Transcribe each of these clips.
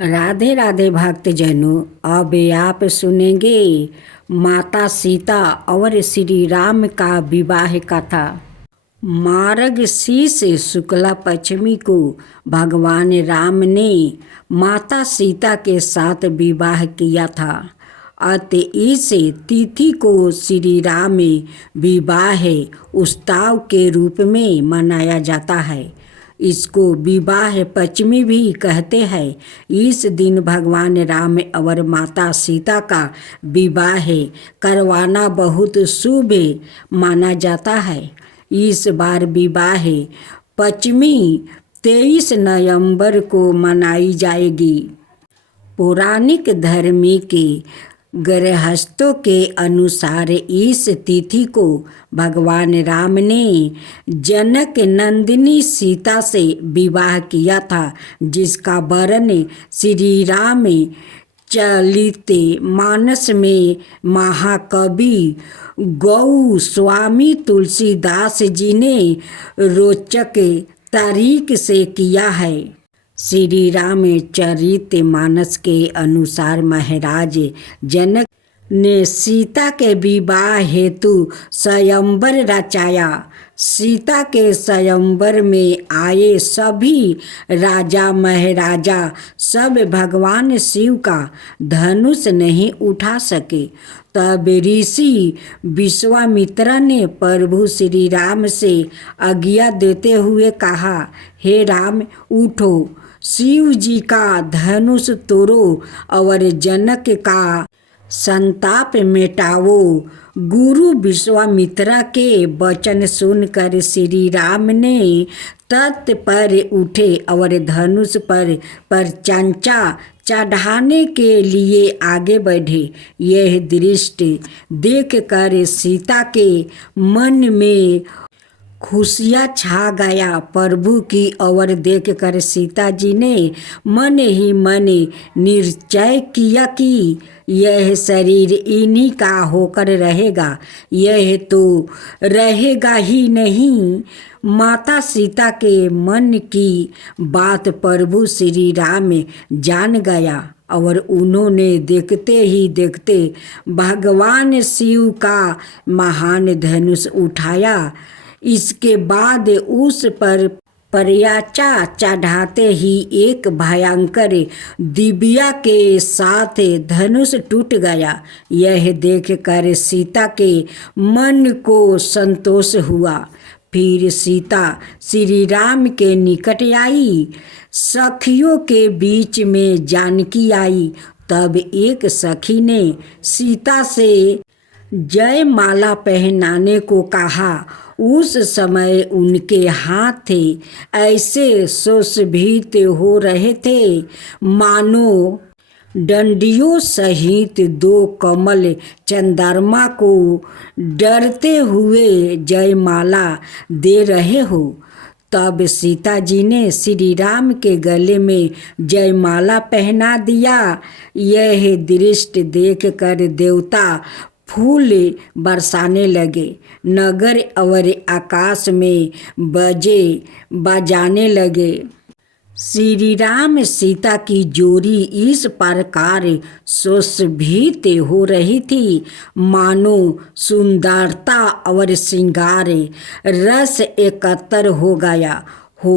राधे राधे भक्तजनों, अब आप सुनेंगे माता सीता और श्री राम का विवाह कथा। मार्गशीर्ष शुक्ला पंचमी को भगवान राम ने माता सीता के साथ विवाह किया था। अतः इस तिथि को श्री राम विवाह उत्सव के रूप में मनाया जाता है। इसको विवाह पंचमी भी कहते हैं। इस दिन भगवान राम और माता सीता का विवाह करवाना बहुत शुभ माना जाता है। इस बार विवाह पंचमी 23 नवंबर को मनाई जाएगी। पौराणिक धर्म के गृहस्थों के अनुसार इस तिथि को भगवान राम ने जनक नंदिनी सीता से विवाह किया था, जिसका वर्णन श्री राम चरित मानस में महाकवि गोस्वामी तुलसीदास जी ने रोचक तरीके से किया है। श्री राम चरित मानस के अनुसार महाराज जनक ने सीता के विवाह हेतु स्वयंवर रचाया। सीता के स्वयंवर में आए सभी राजा महाराजा सब भगवान शिव का धनुष नहीं उठा सके। तब ऋषि विश्वामित्र ने प्रभु श्री राम से आज्ञा देते हुए कहा, हे राम, उठो, शिव जी का धनुष तोड़ो और जनक का संताप मिटाओ। गुरु विश्वामित्र के वचन सुनकर श्री राम ने तट पर उठे और धनुष पर चंचा चढ़ाने के लिए आगे बढ़े। यह दृश्य देखकर सीता के मन में खुशियाँ छा गया। प्रभु की ओर देखकर सीता जी ने मन ही मन निश्चय किया कि यह शरीर इन्हीं का होकर रहेगा। यह तो रहेगा ही नहीं, माता सीता के मन की बात प्रभु श्री राम जान गया और उन्होंने देखते ही देखते भगवान शिव का महान धनुष उठाया। इसके बाद उस पर पर्याचा चढ़ाते ही एक भयंकर दिव्या के साथ धनुष टूट गया। यह देखकर सीता के मन को संतोष हुआ। फिर सीता श्री राम के निकट आई। सखियों के बीच में जानकी आई। तब एक सखी ने सीता से जयमाला पहनाने को कहा। उस समय उनके हाथ ऐसे सुशोभित हो रहे थे मानो डंडियों सहित 2 कमल चंद्रमा को डरते हुए जयमाला दे रहे हो। तब सीता जी ने श्री राम के गले में जयमाला पहना दिया। यह दृश्य देखकर देवता फूल बरसाने लगे। नगर और आकाश में बजे बजाने लगे। श्री राम सीता की जोड़ी इस प्रकार सुशोभित हो रही थी मानो सुंदरता और श्रृंगार रस एकत्र हो गया हो।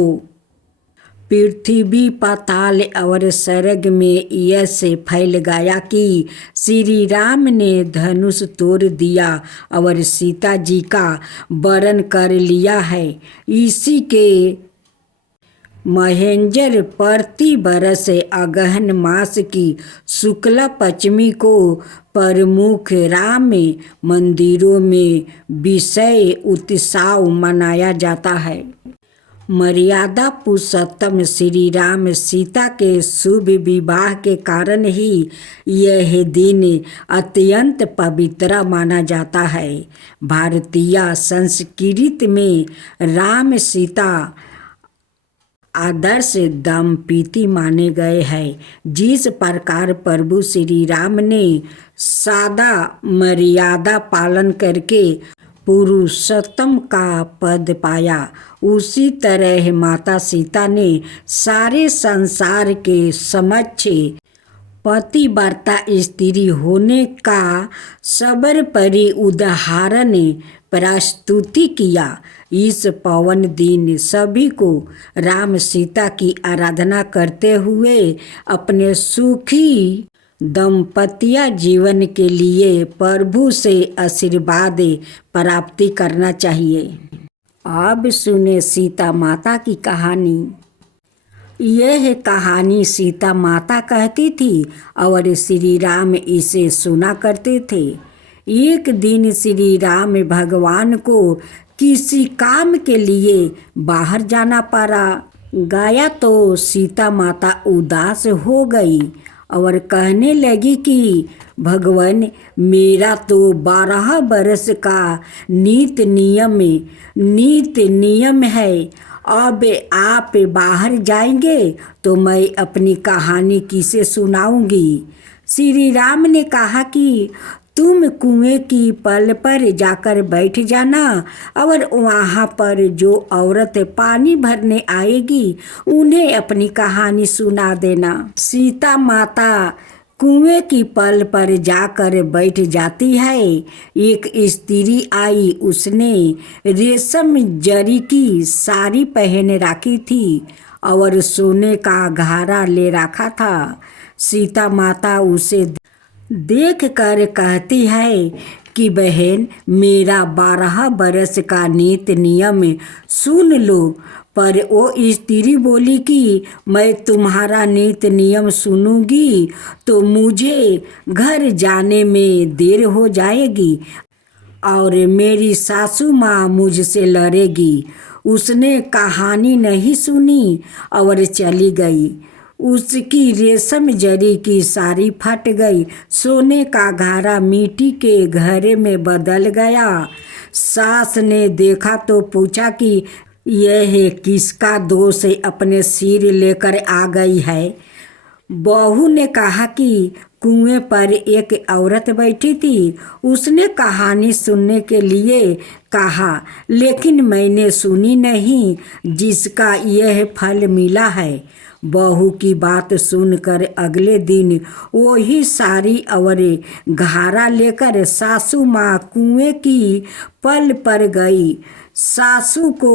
पृथ्वी पाताल और स्वर्ग में यश फैल गया कि श्री राम ने धनुष तोड़ दिया और सीता जी का वरण कर लिया है। इसी के महेंजर प्रति बरस अगहन मास की शुक्ला पंचमी को प्रमुख राम मंदिरों में विशेष उत्सव मनाया जाता है। मर्यादा पुरुषोत्तम श्री राम सीता के शुभ विवाह के कारण ही यह दिन अत्यंत पवित्र माना जाता है। भारतीय संस्कृति में राम सीता आदर्श दंपति माने गए हैं। जिस प्रकार प्रभु श्री राम ने सादा मर्यादा पालन करके पुरुषोत्तम का पद पाया। उसी तरह माता सीता ने सारे संसार के समक्ष पतिव्रता स्त्री होने का सर्वोपरि उदाहरण प्रस्तुति किया। इस पावन दिन सभी को राम सीता की आराधना करते हुए अपने सुखी दाम्पत्य जीवन के लिए प्रभु से आशीर्वाद प्राप्ति करना चाहिए। अब सुने सीता माता की कहानी। यह कहानी सीता माता कहती थी और श्री राम इसे सुना करते थे। एक दिन श्री राम भगवान को किसी काम के लिए बाहर जाना पड़ा। गया तो सीता माता उदास हो गई और कहने लगी कि भगवान, मेरा तो 12 बरस का नीत नियम है। अब आप बाहर जाएंगे तो मैं अपनी कहानी किसे सुनाऊंगी। श्री राम ने कहा कि तुम कुएं की पल पर जाकर बैठ जाना और वहाँ पर जो औरत पानी भरने आएगी उन्हें अपनी कहानी सुना देना। सीता माता कुएं की पल पर जाकर बैठ जाती है। एक स्त्री आई, उसने रेशम जरी की साड़ी पहन रखी थी और सोने का घारा ले रखा था। सीता माता उसे देख कर कहती है कि बहन, मेरा 12 बरस का नीत नियम सुन लो। पर वो स्त्री बोली कि मैं तुम्हारा नीत नियम सुनूंगी तो मुझे घर जाने में देर हो जाएगी और मेरी सासू माँ मुझसे लड़ेगी। उसने कहानी नहीं सुनी और चली गई। उसकी रेशम जरी की साड़ी फट गई, सोने का घारा मिट्टी के घड़े में बदल गया। सास ने देखा तो पूछा कि यह किसका दोष अपने सिर लेकर आ गई है। बहू ने कहा कि कुएं पर एक औरत बैठी थी, उसने कहानी सुनने के लिए कहा, लेकिन मैंने सुनी नहीं, जिसका यह फल मिला है। बहू की बात सुनकर अगले दिन वही साड़ी और घारा लेकर सासू माँ कुएं की पल पर गई। सासू को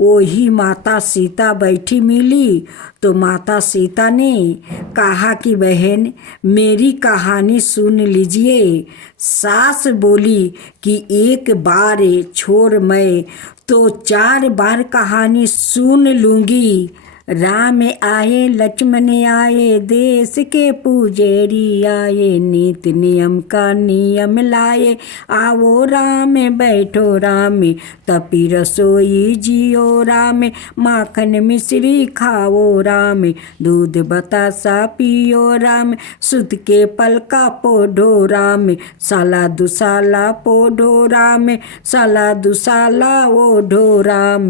वही माता सीता बैठी मिली तो माता सीता ने कहा कि बहन, मेरी कहानी सुन लीजिए। सास बोली कि एक बार छोड़, मैं तो 4 बार कहानी सुन लूँगी। राम आए लक्ष्मण आए, देश के पुजेरी आए, नीति नियम का नियम लाए। आओ राम बैठो राम, तपी रसोई जियो राम, माखन मिश्री खाओ राम, दूध बतासा पियो राम, सुत के पलका पोढ़ो राम, साला दुसाला पोढ़ो राम, साला दुसाला ओढ़ो राम।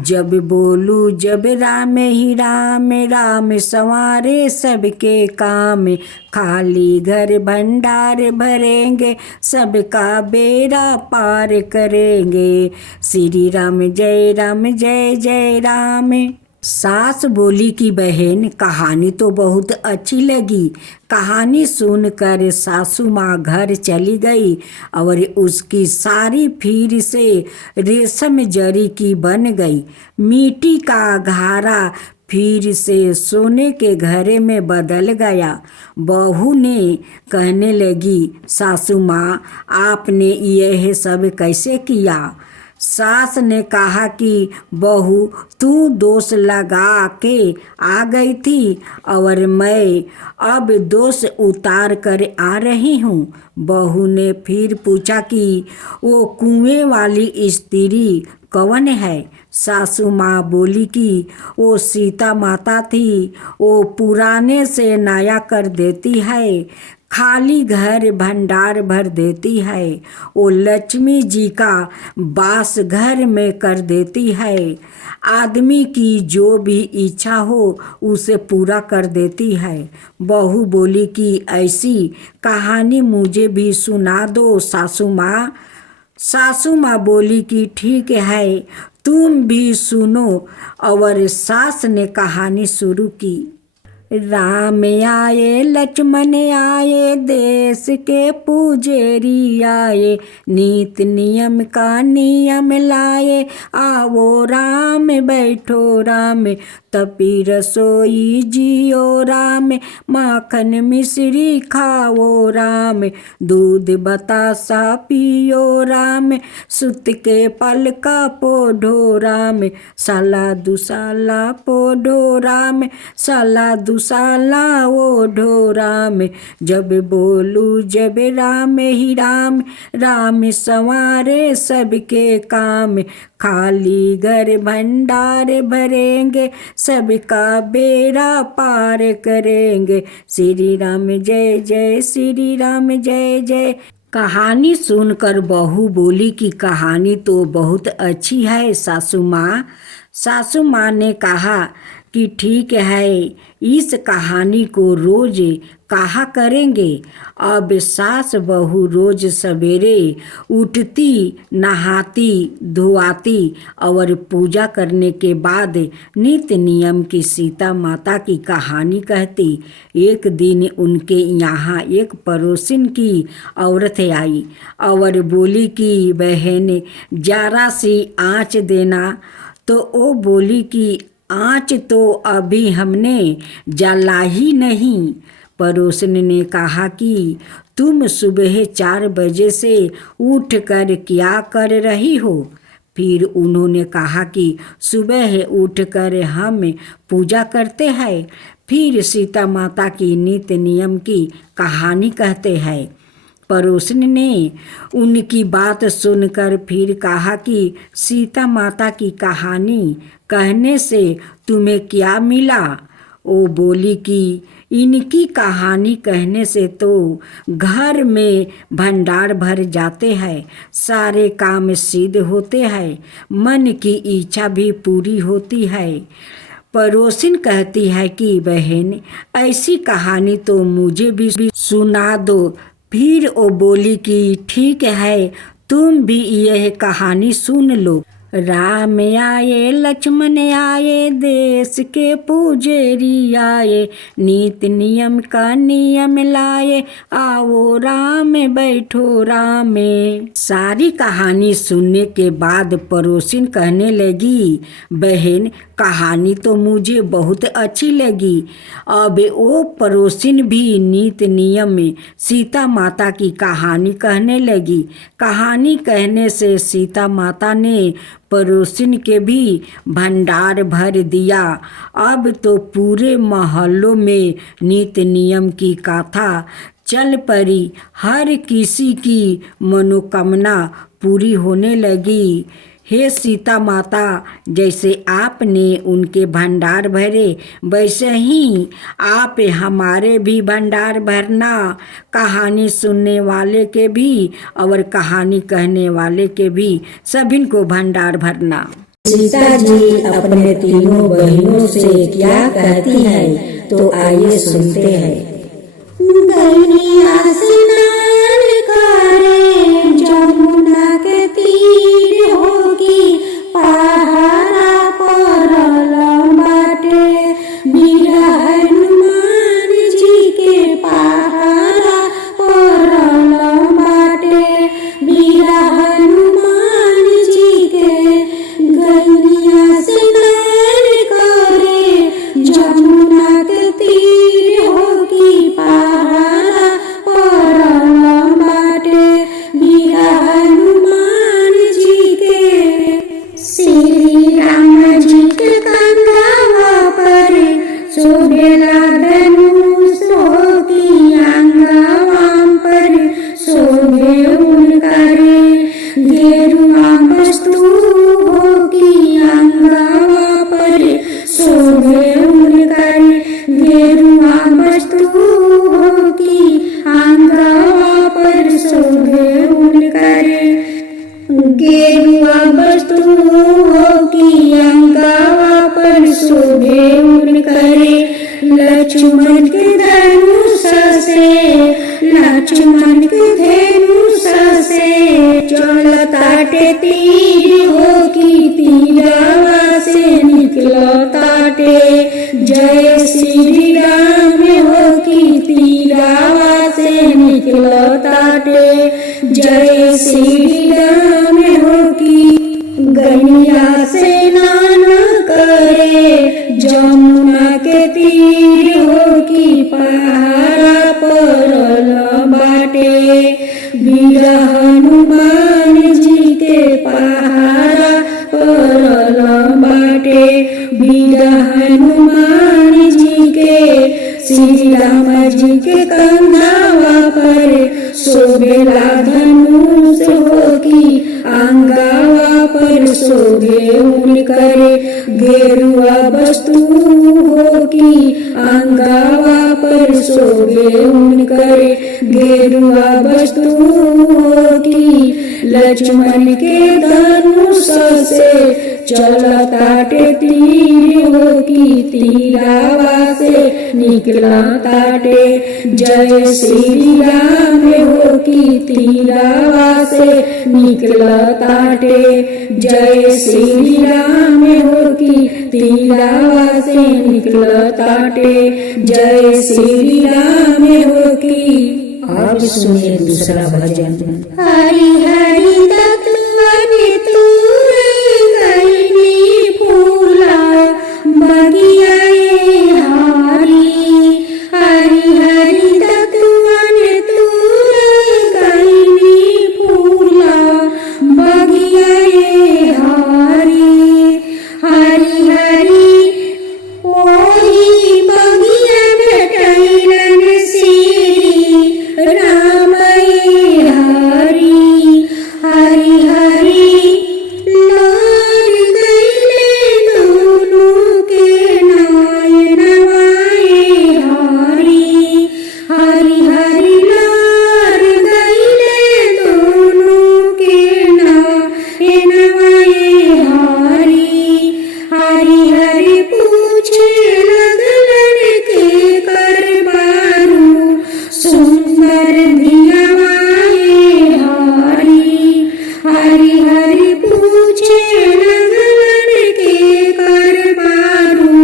जब बोलू जब राम ही राम, राम संवारे सबके काम, खाली घर भंडार भरेंगे, सबका बेड़ा पार करेंगे। श्री राम जय जय राम। सास बोली कि बहन, कहानी तो बहुत अच्छी लगी। कहानी सुनकर सासू माँ घर चली गई और उसकी साड़ी फिर से रेशम जरी की बन गई। मिट्टी का घारा फिर से सोने के घड़े में बदल गया। बहू ने कहने लगी, सासू माँ, आपने यह सब कैसे किया? सास ने कहा कि बहू, तू दोष लगा के आ गई थी और मैं अब दोष उतार कर आ रही हूँ। बहू ने फिर पूछा कि वो कुएं वाली स्त्री कौन है? सासू माँ बोली कि वो सीता माता थी, वो पुराने से नया कर देती है, खाली घर भंडार भर देती है, वो लक्ष्मी जी का वास घर में कर देती है, आदमी की जो भी इच्छा हो उसे पूरा कर देती है। बहू बोली कि ऐसी कहानी मुझे भी सुना दो सासू माँ। सासू माँ बोली कि ठीक है, तुम भी सुनो। और सास ने कहानी शुरू की। राम आए लक्ष्मण आए, देश के पुजेरी आए, नीत नियम का नियम लाए, आओ राम बैठो राम, तपी रसोई जियो राम, माखन मिश्री खाओ राम, दूध बतासा पियो राम, सुत के पलका पोढ़ो राम, साला दुसाला पोढ़ो राम, साला दुसाला ओढ़ो राम, जब बोलू जब राम ही राम, राम संवारे सबके काम, खाली घर भंडार भरेंगे, सबका बेड़ा पार करेंगे, श्री राम जय जय, श्री राम जय जय। कहानी सुनकर बहू बोली कि कहानी तो बहुत अच्छी है सासू माँ। सासू माँ ने कहा कि ठीक है, इस कहानी को रोज कहा करेंगे। अब सास बहू रोज सवेरे उठती, नहाती धोआती और पूजा करने के बाद नित्य नियम की सीता माता की कहानी कहती। एक दिन उनके यहाँ एक पड़ोसिन की औरत आई और बोली कि बहन जरा सी आँच देना। तो वो बोली कि आँच तो अभी हमने जला ही नहीं। पड़ोसन ने कहा कि तुम सुबह 4 बजे से उठकर क्या कर रही हो? फिर उन्होंने कहा कि सुबह उठकर हम पूजा करते हैं, फिर सीता माता की नित्य नियम की कहानी कहते हैं। पड़ोसन ने उनकी बात सुनकर फिर कहा कि सीता माता की कहानी कहने से तुम्हें क्या मिला? वो बोली कि इनकी कहानी कहने से तो घर में भंडार भर जाते हैं, सारे काम सिद्ध होते हैं, मन की इच्छा भी पूरी होती है। पड़ोसिन कहती है कि बहन ऐसी कहानी तो मुझे भी सुना दो। फिर वो बोली कि ठीक है, तुम भी यह कहानी सुन लो। राम आए लक्ष्मण आए, देश के पुजेरी आए, नीत नियम का नियम लाए, आओ राम बैठो राम। सारी कहानी सुनने के बाद पड़ोसिन कहने लगी, बहन कहानी तो मुझे बहुत अच्छी लगी। अब वो पड़ोसिन भी नित्य नियम में सीता माता की कहानी कहने लगी। कहानी कहने से सीता माता ने पड़ोसिन के भी भंडार भर दिया। अब तो पूरे मोहल्लों में नित्य नियम की कथा चल पड़ी, हर किसी की मनोकामना पूरी होने लगी। हे सीता माता, जैसे आपने उनके भंडार भरे, वैसे ही आप हमारे भी भंडार भरना, कहानी सुनने वाले के भी और कहानी कहने वाले के भी, सभी को भंडार भरना। सीता जी अपने तीनों बहनों से क्या कहती है, तो आइए सुनते हैं। गैया स्नान करे जमुना के तीर होगी, पहाड़ा परल बाटे, वीर हनुमान जी के पहाड़ा परल बाटे, वीर हनुमान जी के। गैया स्नान करे जमुना के तीर होगी, पहाड़ा परल बाटे, वीर हनुमान जी के। निकलताटे। जय श्री राम हो की तीरावा से निकलताटे। जय श्री राम हो की गैया से स्नान करे जमुना के तीर हो की पहाड़ा परल बाटे। वीर हनुमान जी के पहाड़ा परल बाटे। वीर हनुमान जी के श्री राम जी के कंधावा पर शोभेला धनुष हो की अंगावा पर शोभे उनकर गेरुआ वस्तु हो की अंगावा पर शोभे उनकर गेरुआ वस्तु हो की। लक्ष्मण के धनुष से चलताटे तीर हो की तीरावा से निकलताटे। जय श्री राम हो की तीरावा से निकलताटे। जय श्री राम हो की तीरावा से निकलताटे। जय श्री राम हो की। अब सुनिए दूसरा भजन। हरि हरि तत्वनि तूरे गईनी फूला बगिया हारी। हरि हरि तत्वनि तूरे गईनी फूला बगिया हारी। हरि हरि ओही बगिया भेटैलन श्री राम हरि। हरि हरि लार गईले दोनों के नयनवा हरि। हरि हरि लार गईले दोनों के नयनवा हरि। हरि हरि पूछे लगलन के कर बारू सुंदर दियावा हरि। हरि हरि पूछे लगलन के कर बारू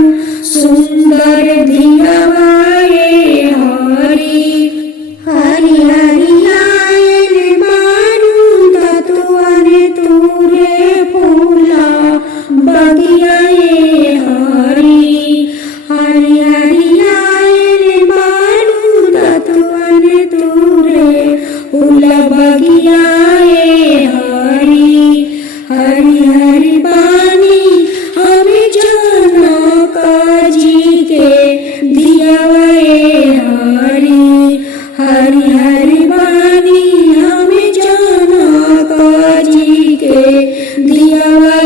सुंदर दियावा हरि। हरि हरि आयल मारू तत्वन तूरे फूला बगिया हरि। हरि हरि आयल मारू तत्वन तूरे फूला बगिया हरि। हरि हरि बानी हमें जनक जी के दियावा हरि। हरि हरि बानी हमें जनक जी के दियावा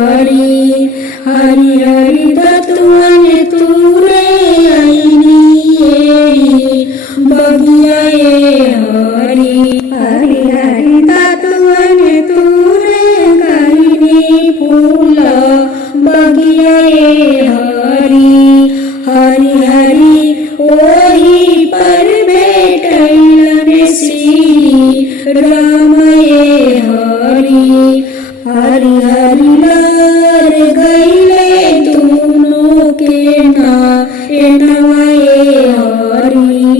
हरि। हरि हरि तत्वन तूरे आईनी बगिया हरि। हरि हरि तत्वन तूरे गईनी फूला बगिया हरि। हरि हरि ओही पर भेटैलन श्री राम हरि। हरि हरि लार गईले दोनों के नयनवा हरि।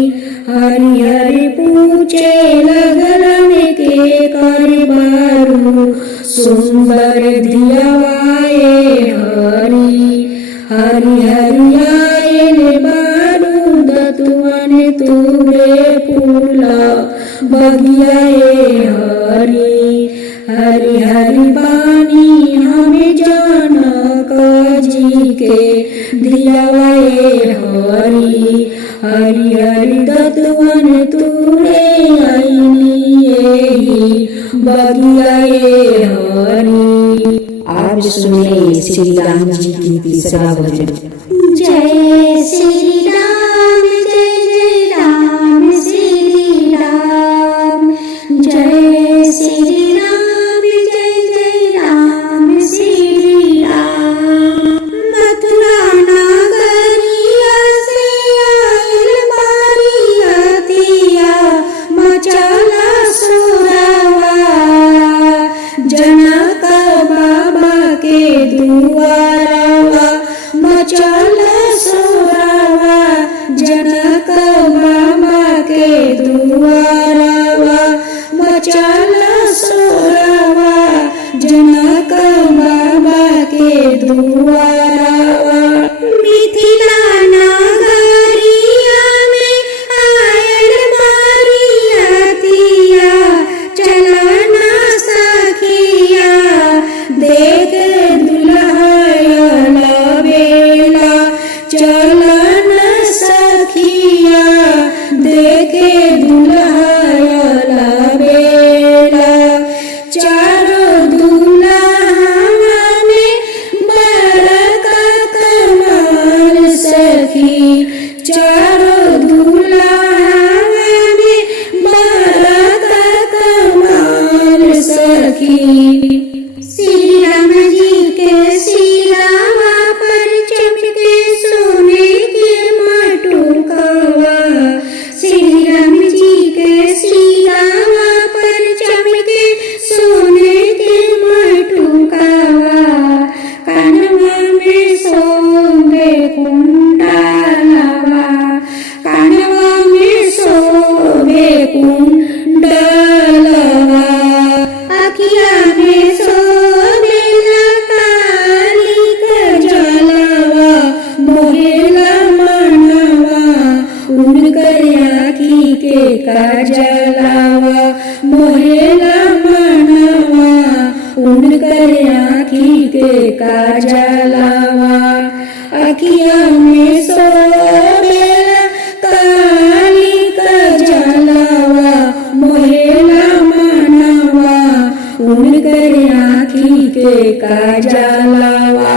हरि हरि पूछे लगलन के कर बारू सुंदर दियावा हरि। हरि हरि आयल बारू दतवन तूरे फूला बगिया हरि। हरि हरि बानी हमें जनक जी के दियावा हरि। हरि हरि दतवन तूरे आईनी बगिया हरि। अब सुनिए श्री राम जी की तीसरा भजन। जय श्री राम जय जय राम श्री राम। जय श्री राम जय जय राम श्री राम। मथुरा नगरिया से आयल मारियतिया मचला सुरावा। जनक बाबा के दुआरा दुआरावा मिथिला नगरिया में आयल बारियतिया चलना सखिया देख दुल्हन बेला चलन सखिया देखे दुल्हन बेला चारों दुल्हा में बड़का कमाल सखी चारों दुल्हा में बड़का कमाल सखी श्री राम जी के सिरावा पर चमके सोने के मटुकवा श्री राम जी के सिरावा पर चमके सोने के मटुकवा कानवा में सोंगे कुंडलवा कानवा में सोंगे कुंडलवा अखिया में सोबेला काली कजलवा मोहेला मनवा उनकर आँखी के काजलवा मोहेला मनवा उनकर आँखी के काजलवा अखिया में सोबेला काली कजलवा मोहेला मनवा उनकर आँखी के काजलवा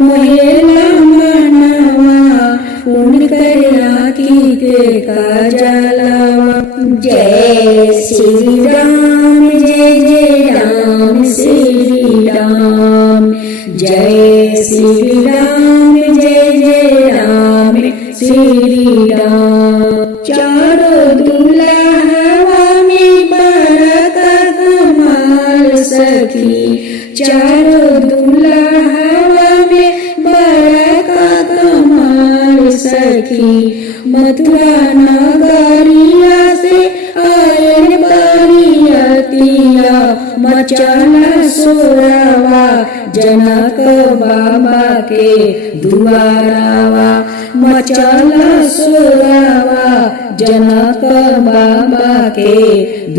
मोहेला मनवा उनकर आँखी के काजलवा जय श्री राम जय जय राम श्री राम जय श्री राम जय जय राम श्री राम चारों दुल्हवा में बड़का कमाल सखी चारों दुल्हवा में बड़का कमाल सखी मथुरा नगरिया से आयल बारियतिया मचला सोरावा जनक बाबा के दुआरावा मचला सोरावा जनक बाबा के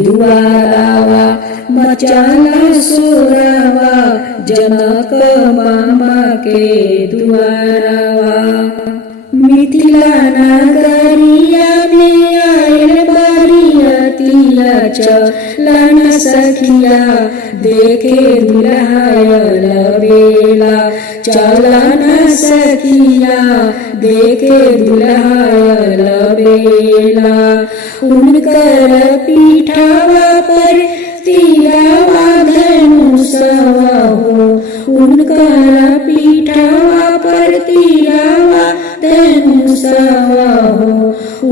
दुआरावा मचला सोरावा जनक बाबा के दुआरावा मिथिला नगरिया में आयल बारियतिया चलन सखिया देखे दुल्हायल बेला चलन सखिया देखे दुल्हायल बेला उनकर पीठावा पर तीरावा धनुषवा हो उनकर पीठावा पर तीरावा धनुषवा हो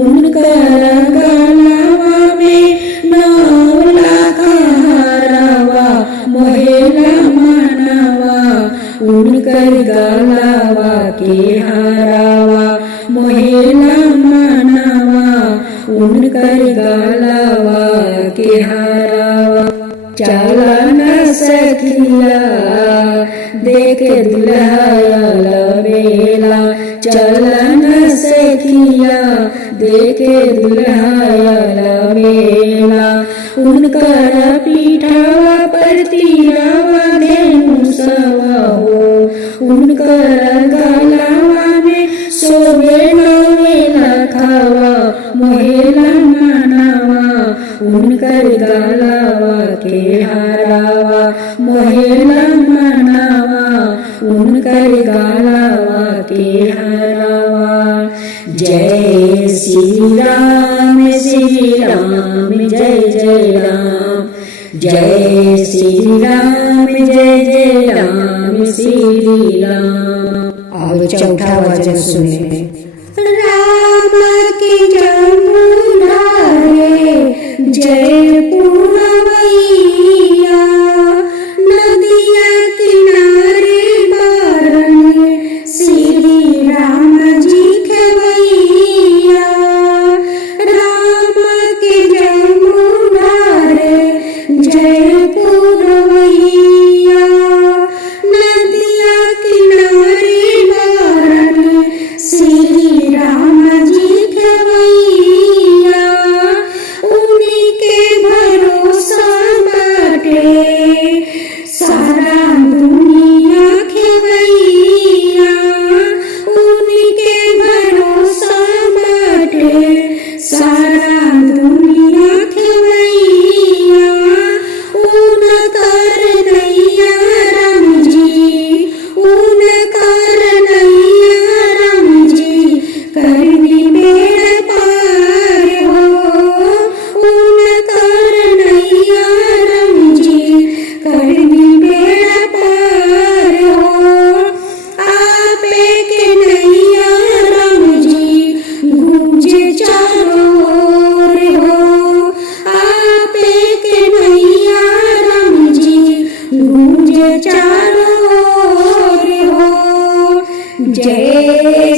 उनकर गलावा में 9 लाख हारवा मोहेला मनवा उनकर गलावा के हारवा मोहेला मनवा उनकर गलावा के हारवा चलन सखिया देखे दुल्हायल बेला चलन सखिया देखे दुल्हायल बेला उनकर पीठावा पर तीरावा धनुषवा हो उनकर गलावा में सोबे 9 लाखवा मोहेला मनवा उनकर गलावा के हारवा मोहेला मनवा उनकर गलावा के हारवा जय श्री राम जय जय राम जय श्री राम जय जय राम श्री राम। अब चौथा वचन सुने राम के जमुना रे जय पुरवैया नदिया किनारे बरन श्री राम जी खेवैया राम के जमुना रे जय पुरवैया नदिया किनारे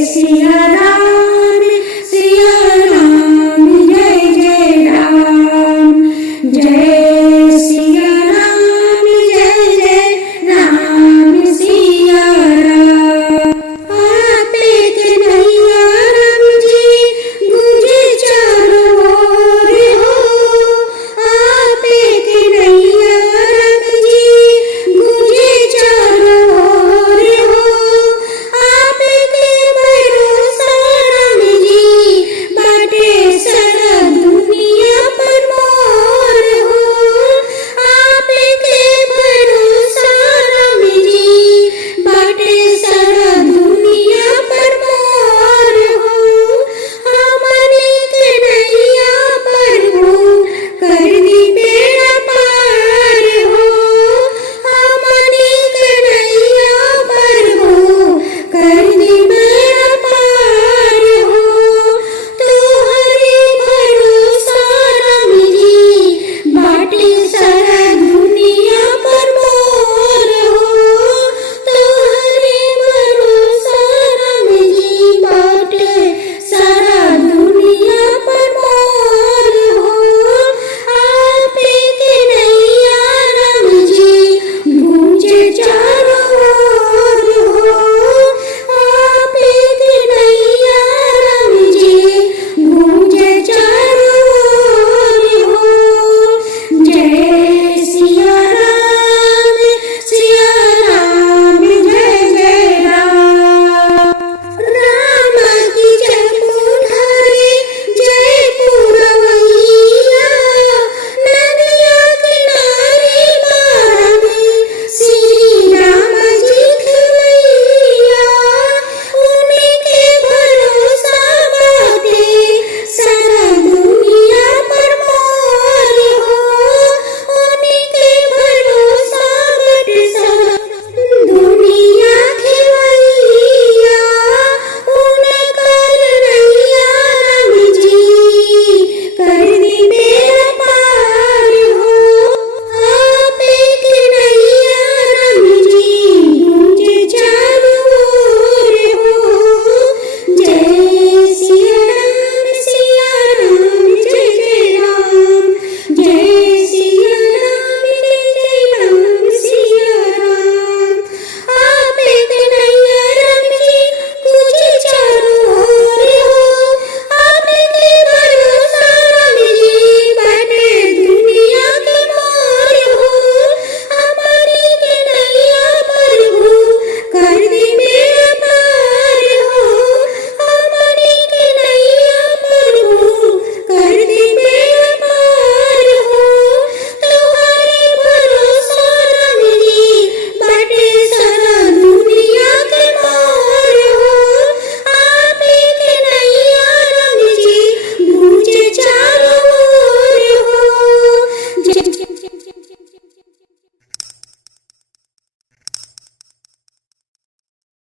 सिया राम